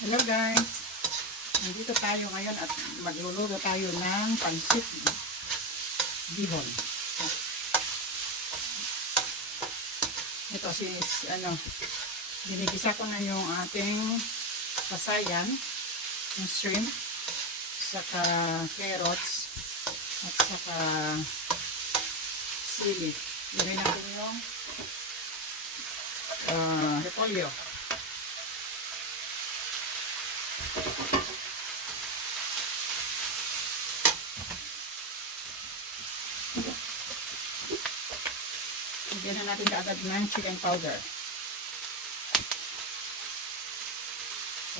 Hello guys! Nandito tayo ngayon at magluluto tayo ng pansit bihon. Ito si ano, binigisa ko na yung ating pasayan, yung shrimp, saka carrots, at saka sili. Lagay natin yung uh, repolyo. Lagyan na natin kaagad ng chicken powder.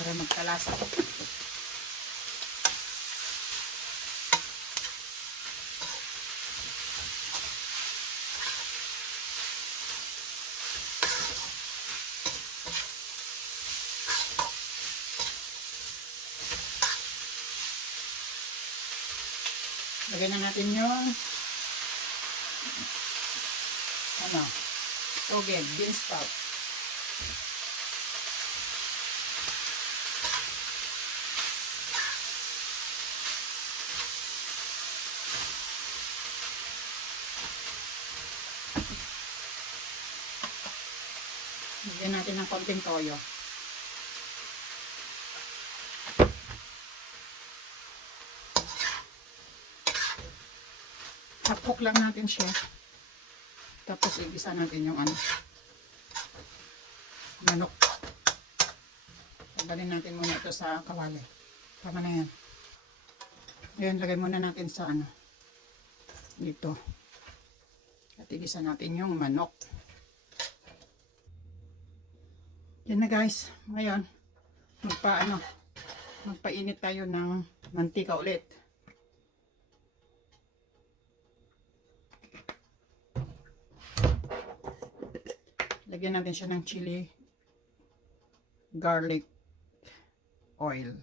Para magkalasa. Lagyan na natin yung ano, togeg, bean sprout. Lagyan natin ng konting toyo. Half-cook lang natin siya. Tapos igisa natin yung ano. Manok. Tagalin natin muna ito sa kawali. Tama na yan. Ayan, lagay muna natin sa ano. Dito. At igisa natin yung manok. Yan na guys. Ngayon, magpa ano, magpainit tayo ng mantika ulit. Lagyan natin siya ng chili garlic oil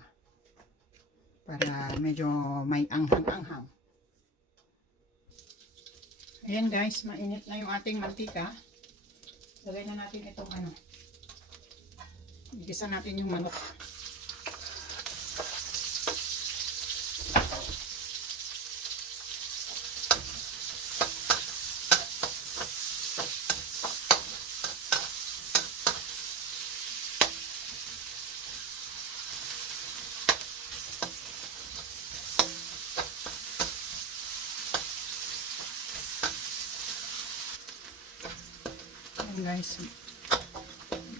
para medyo may anghang-anghang. Ayan guys, mainit na yung ating mantika. Lagay na natin itong ano. Igisa natin yung manok. Guys.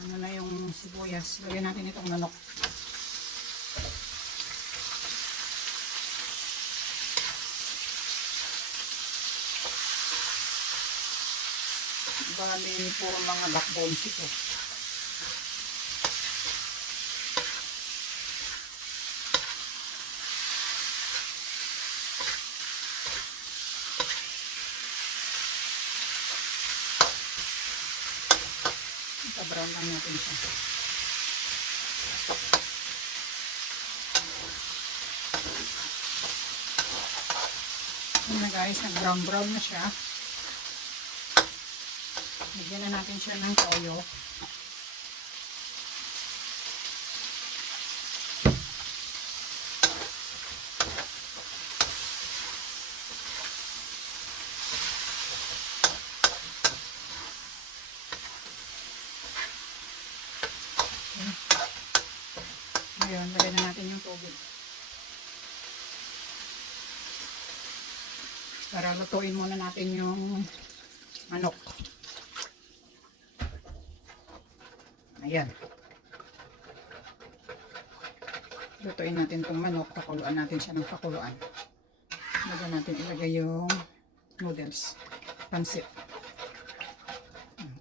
Ano na yung sibuyas. Lagyan natin itong manok. Bali, puro mga backbones ito. Ita-brown lang natin siya. Yun na guys, nag-brown brown na siya. Bigyan na natin siya ng toyo. Ngayon, lagyan na natin yung tubig. Para lutuin muna natin yung manok. Ayan. Lutuin natin itong manok. Pakuluan natin siya ng pakuluan. Lagyan natin ilagay yung noodles. Pansit.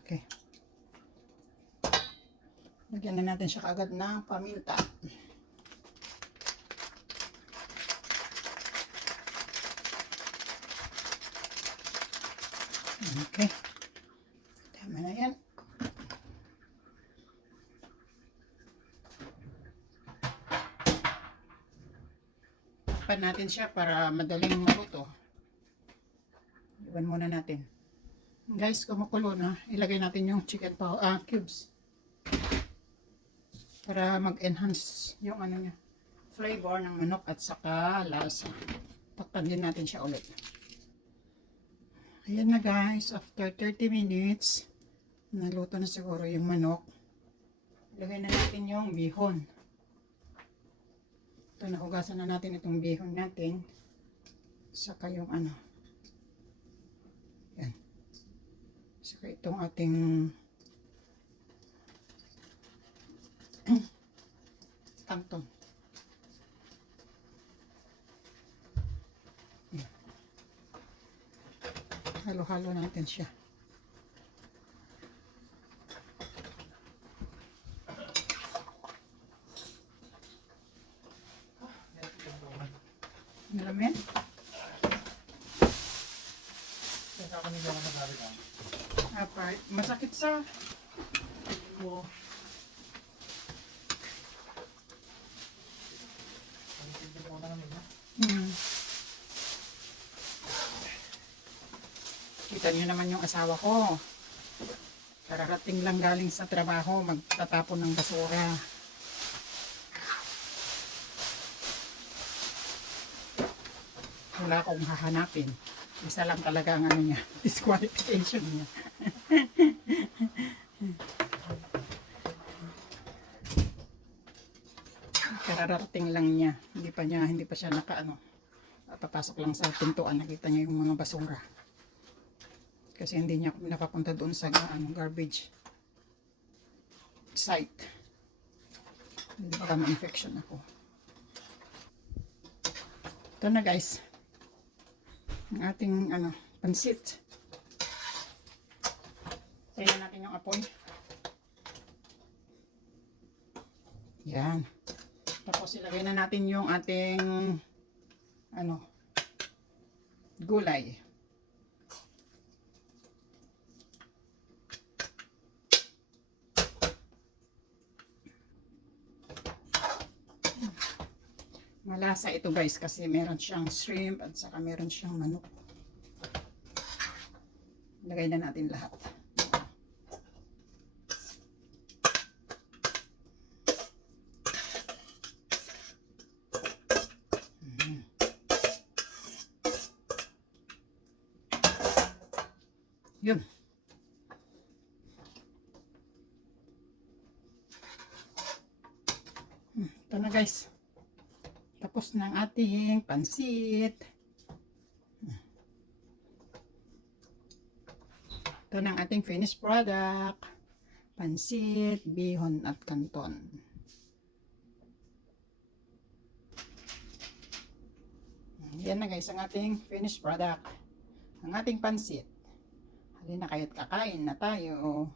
Okay. Lagyan na natin siya kagad ng paminta. Okay. Tama na yan. Pan natin siya para madaling maluto. Iwan muna natin. Guys, kumukulo na. Ilagay natin yung chicken pow ah, cubes. Para mag-enhance yung ano niya, flavor ng manok at saka lasa. Takpan din natin siya ulit. Ayan na guys, after 30 minutes, naluto na siguro yung manok. Lagay na natin yung bihon. Ito, nahugasan na natin itong bihon natin. Saka yung ano. Yan. Saka itong ating tangtong. Yan. Halo-halo natin siya. Malamin? Apart. Masakit sa... Oo. Ang Kita niyo naman yung asawa ko. Kararating lang galing sa trabaho, magtatapon ng basura. Wala akong hahanapin. Isa lang talaga ang ano niya, disqualification niya. Kararating lang niya. Hindi pa niya, hindi pa siya naka ano. Papasok lang sa pintuan, nakita niya yung mga basura. Kasi hindi niya ako napapunta doon sa ano, garbage site. Hindi baka ma-infection ako. Ito na guys. Ang ating ano, pansit. Tayo natin yung apoy. Yan. Tapos ilagay na natin yung ating ano gulay. Malasa ito guys kasi meron siyang shrimp at saka meron siyang manok. Lagay na natin lahat. Mhm. Yun. Hmm, Ito na guys. Tapos ng ating pansit. Ito ng ating finished product. Pansit, bihon at kanton. Yan na guys ang ating finished product. Ang ating pansit. Halina kayo't kakain na tayo.